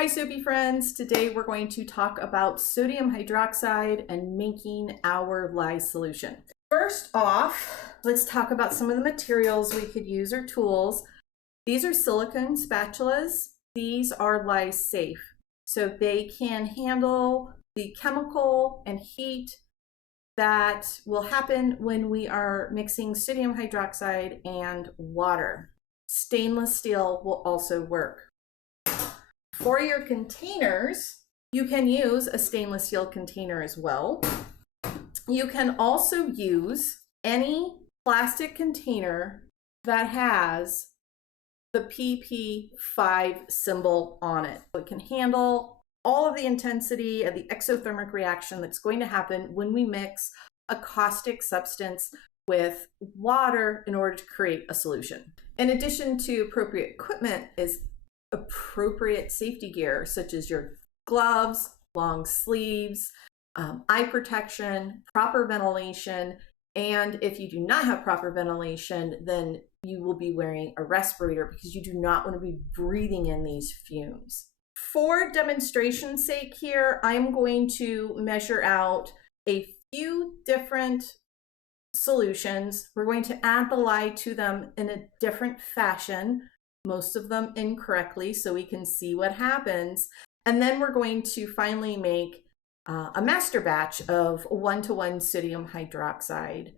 Hi soapy friends, today we're going to talk about sodium hydroxide and making our lye solution. First off, let's talk about some of the materials we could use or tools. These are silicone spatulas. These are lye safe, so they can handle the chemical and heat that will happen when we are mixing sodium hydroxide and water. Stainless steel will also work. For your containers, you can use a stainless steel container as well. You can also use any plastic container that has the PP5 symbol on it. It can handle all of the intensity of the exothermic reaction that's going to happen when we mix a caustic substance with water in order to create a solution. In addition to appropriate equipment is appropriate safety gear, such as your gloves, long sleeves, eye protection, proper ventilation, and if you do not have proper ventilation, then you will be wearing a respirator because you do not want to be breathing in these fumes. For demonstration's sake here, I'm going to measure out a few different solutions. We're going to add the lye to them in a different fashion, most of them incorrectly, so we can see what happens. And then we're going to finally make a master batch of 1-to-1 sodium hydroxide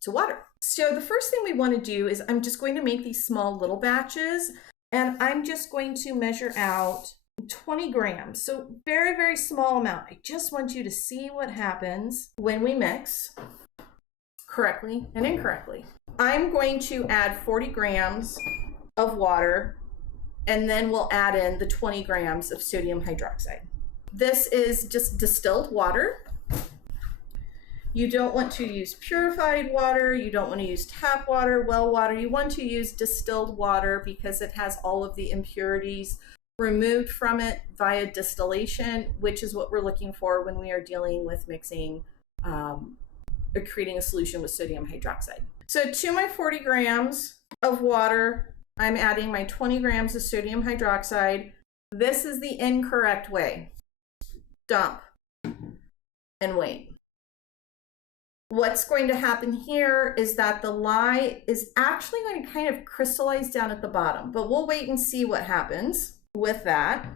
to water. So the first thing we want to do is I'm just going to make these small little batches, and I'm just going to measure out 20 grams. So very, very small amount. I just want you to see what happens when we mix correctly and incorrectly. I'm going to add 40 grams of water, and then we'll add in the 20 grams of sodium hydroxide. This is just distilled water. You don't want to use purified water, you don't want to use tap water, well water. You want to use distilled water because it has all of the impurities removed from it via distillation, which is what we're looking for when we are dealing with mixing or creating a solution with sodium hydroxide. So to my 40 grams of water, I'm adding my 20 grams of sodium hydroxide. This is the incorrect way. Dump and wait. What's going to happen here is that the lye is actually going to kind of crystallize down at the bottom, but we'll wait and see what happens with that.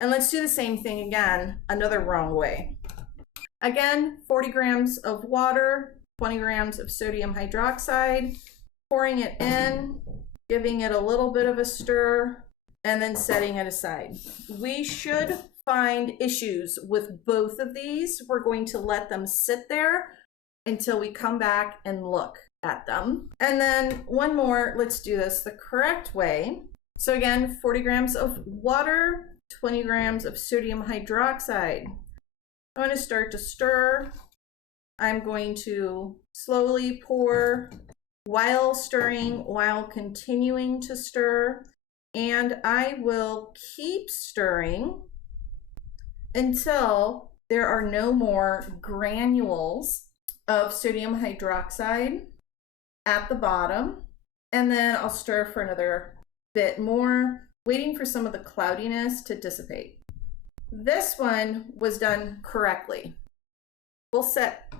And let's do the same thing again, another wrong way. Again, 40 grams of water, 20 grams of sodium hydroxide, pouring it in, giving it a little bit of a stir, and then setting it aside. We should find issues with both of these. We're going to let them sit there until we come back and look at them. And then one more, let's do this the correct way. So again, 40 grams of water, 20 grams of sodium hydroxide. I'm going to start to stir. I'm going to slowly pour while stirring, while continuing to stir, and I will keep stirring until there are no more granules of sodium hydroxide at the bottom, and then I'll stir for another bit more, waiting for some of the cloudiness to dissipate. This one was done correctly. We'll set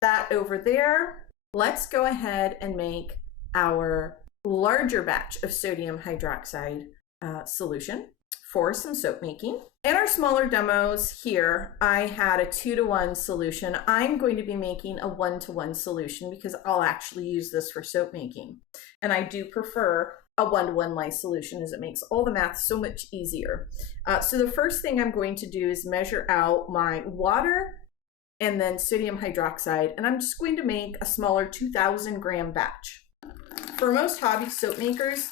that over there. Let's go ahead and make our larger batch of sodium hydroxide solution for some soap making. In our smaller demos here, I had a 2-to-1 solution. I'm going to be making a 1-to-1 solution because I'll actually use this for soap making. And I do prefer a 1-to-1 lye solution as it makes all the math so much easier. So the first thing I'm going to do is measure out my water and then sodium hydroxide, and I'm just going to make a smaller 2,000 gram batch. For most hobby soap makers,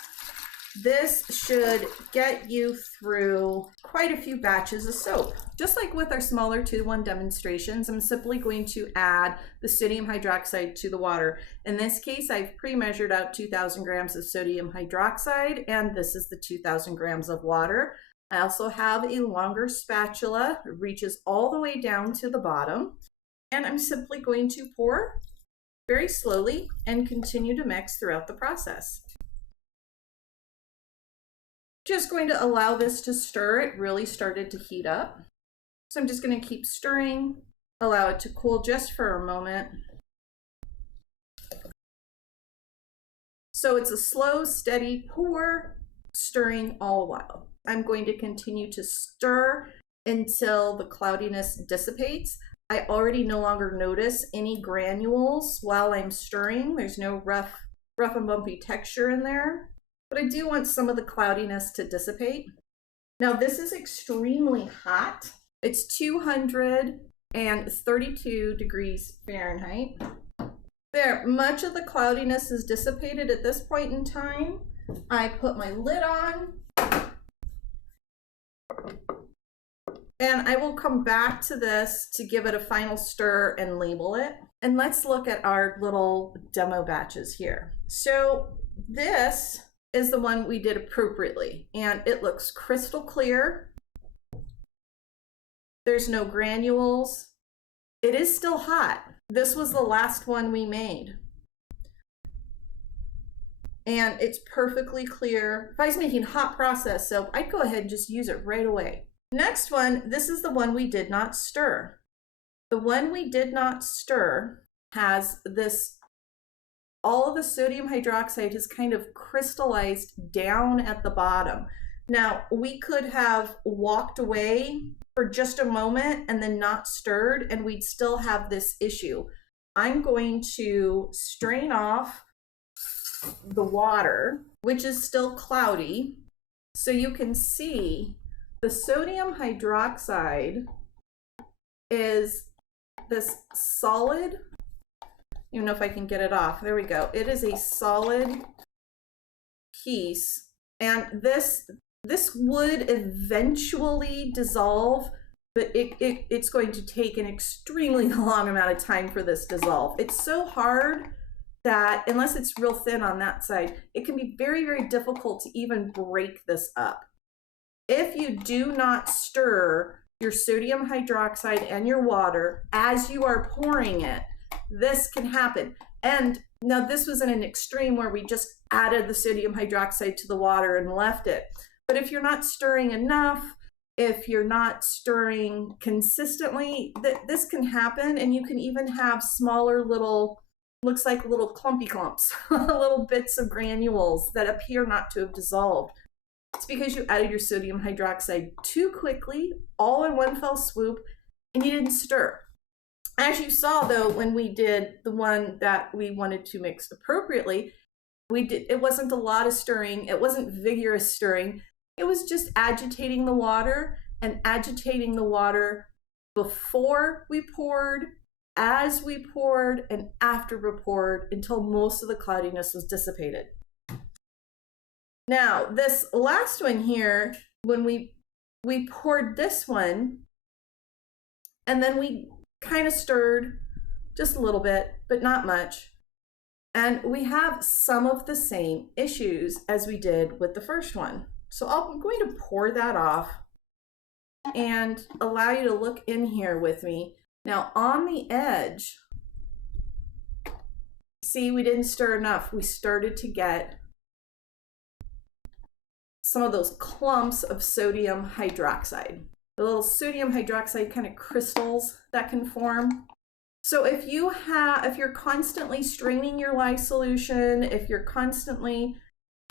this should get you through quite a few batches of soap. Just like with our smaller 2-to-1 demonstrations, I'm simply going to add the sodium hydroxide to the water. In this case, I've pre-measured out 2,000 grams of sodium hydroxide, and this is the 2,000 grams of water. I also have a longer spatula, it reaches all the way down to the bottom, and I'm simply going to pour very slowly and continue to mix throughout the process. Just going to allow this to stir. It really started to heat up. So I'm just going to keep stirring, allow it to cool just for a moment. So it's a slow, steady pour, stirring all the while. I'm going to continue to stir until the cloudiness dissipates. I already no longer notice any granules while I'm stirring. There's no rough and bumpy texture in there, but I do want some of the cloudiness to dissipate. Now this is extremely hot. It's 232 degrees Fahrenheit. There, much of the cloudiness is dissipated at this point in time. I put my lid on, and I will come back to this to give it a final stir and label it. And let's look at our little demo batches here. So this is the one we did appropriately, and it looks crystal clear. There's no granules. It is still hot. This was the last one we made. And it's perfectly clear. If I was making hot process soap, I'd go ahead and just use it right away. Next one, this is the one we did not stir. The one we did not stir has this, all of the sodium hydroxide has kind of crystallized down at the bottom. Now, we could have walked away for just a moment and then not stirred, and we'd still have this issue. I'm going to strain off the water, which is still cloudy, so you can see the sodium hydroxide is this solid, I don't know if I can get it off. There we go. It is a solid piece, and this would eventually dissolve, but it's going to take an extremely long amount of time for this to dissolve. It's so hard that unless it's real thin on that side, it can be very, very difficult to even break this up. If you do not stir your sodium hydroxide and your water as you are pouring it, this can happen. And now this was in an extreme where we just added the sodium hydroxide to the water and left it. But if you're not stirring enough, if you're not stirring consistently, this can happen, and you can even have smaller little, looks like little clumpy clumps, little bits of granules that appear not to have dissolved. It's because you added your sodium hydroxide too quickly, all in one fell swoop, and you didn't stir. As you saw though, when we did the one that we wanted to mix appropriately, it wasn't a lot of stirring, it wasn't vigorous stirring, it was just agitating the water and agitating the water before we poured, as we poured, and after we poured until most of the cloudiness was dissipated. Now, this last one here, when we poured this one, and then we kind of stirred just a little bit, but not much. And we have some of the same issues as we did with the first one. So I'm going to pour that off and allow you to look in here with me. Now on the edge, see, we didn't stir enough. We started to get some of those clumps of sodium hydroxide. The little sodium hydroxide kind of crystals that can form. So if you're constantly straining your lye solution, if you're constantly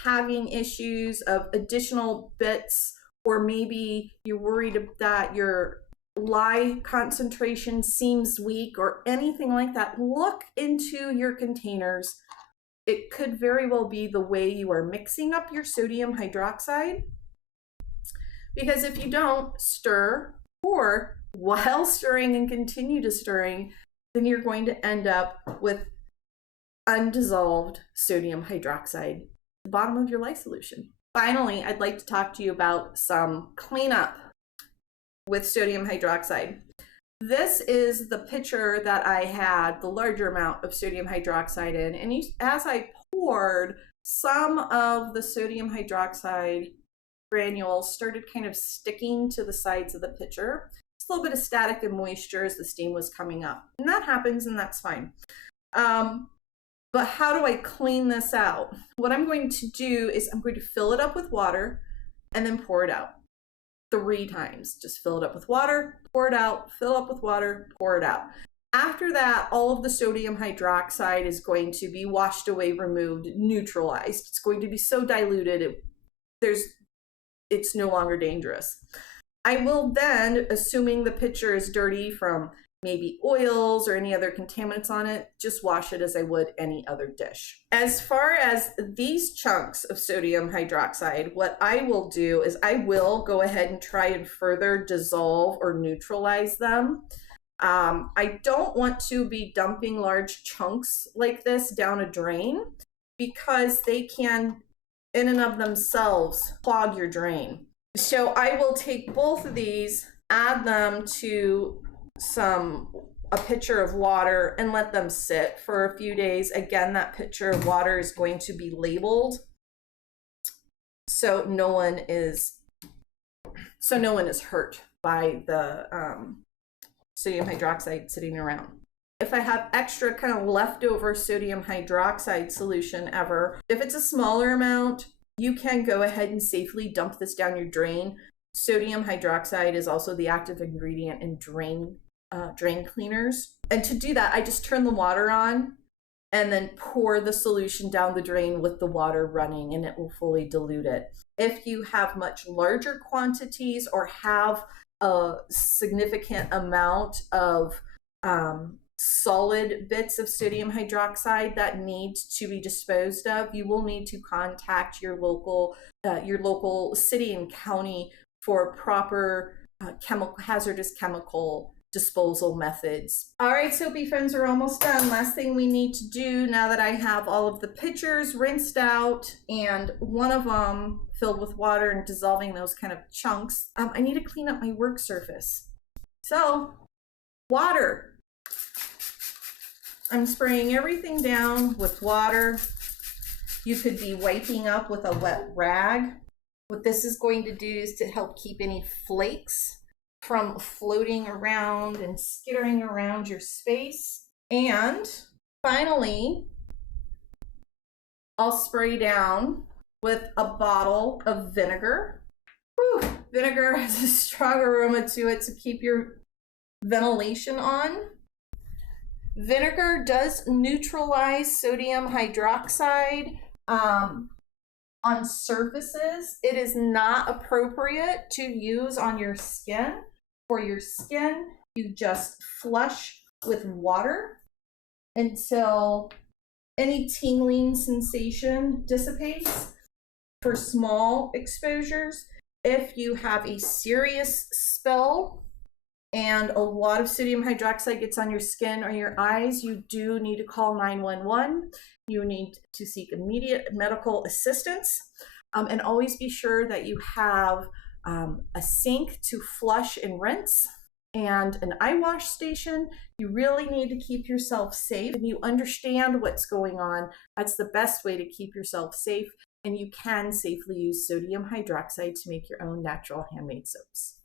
having issues of additional bits, or maybe you're worried that your lye concentration seems weak or anything like that, look into your containers. It could very well be the way you are mixing up your sodium hydroxide, because if you don't stir, or while stirring and continue to stirring, then you're going to end up with undissolved sodium hydroxide at the bottom of your lye solution. Finally, I'd like to talk to you about some cleanup with sodium hydroxide. This is the pitcher that I had the larger amount of sodium hydroxide in, and as I poured, some of the sodium hydroxide granules started kind of sticking to the sides of the pitcher. Just a little bit of static and moisture as the steam was coming up, and that happens, and that's fine. But how do I clean this out? What I'm going to do is I'm going to fill it up with water, and then pour it out 3 times. Just fill it up with water, pour it out, fill up with water, pour it out. After that, all of the sodium hydroxide is going to be washed away, removed, neutralized. It's going to be so diluted, it's no longer dangerous. I will then, assuming the pitcher is dirty from maybe oils or any other contaminants on it, just wash it as I would any other dish. As far as these chunks of sodium hydroxide, what I will do is I will go ahead and try and further dissolve or neutralize them. I don't want to be dumping large chunks like this down a drain because they can, in and of themselves, clog your drain. So I will take both of these, add them to a pitcher of water and let them sit for a few days. Again, that pitcher of water is going to be labeled so no one is hurt by the sodium hydroxide sitting around. If I have extra kind of leftover sodium hydroxide solution ever, if it's a smaller amount, you can go ahead and safely dump this down your drain. Sodium hydroxide is also the active ingredient in drain cleaners. And to do that, I just turn the water on and then pour the solution down the drain with the water running, and it will fully dilute it. If you have much larger quantities or have a significant amount of solid bits of sodium hydroxide that need to be disposed of, you will need to contact your local city and county for proper hazardous chemical disposal methods. All right, soapy friends, we're almost done. Last thing we need to do now that I have all of the pitchers rinsed out and one of them filled with water and dissolving those kind of chunks, I need to clean up my work surface. So, water. I'm spraying everything down with water. You could be wiping up with a wet rag. What this is going to do is to help keep any flakes from floating around and skittering around your space. And finally, I'll spray down with a bottle of vinegar. Whew, vinegar has a strong aroma to it to keep your ventilation on. Vinegar does neutralize sodium hydroxide on surfaces. It is not appropriate to use on your skin. For your skin, you just flush with water until any tingling sensation dissipates. For small exposures, if you have a serious spill and a lot of sodium hydroxide gets on your skin or your eyes, you do need to call 911. You need to seek immediate medical assistance, and always be sure that you have a sink to flush and rinse and an eye wash station. You really need to keep yourself safe and you understand what's going on. That's the best way to keep yourself safe, and you can safely use sodium hydroxide to make your own natural handmade soaps.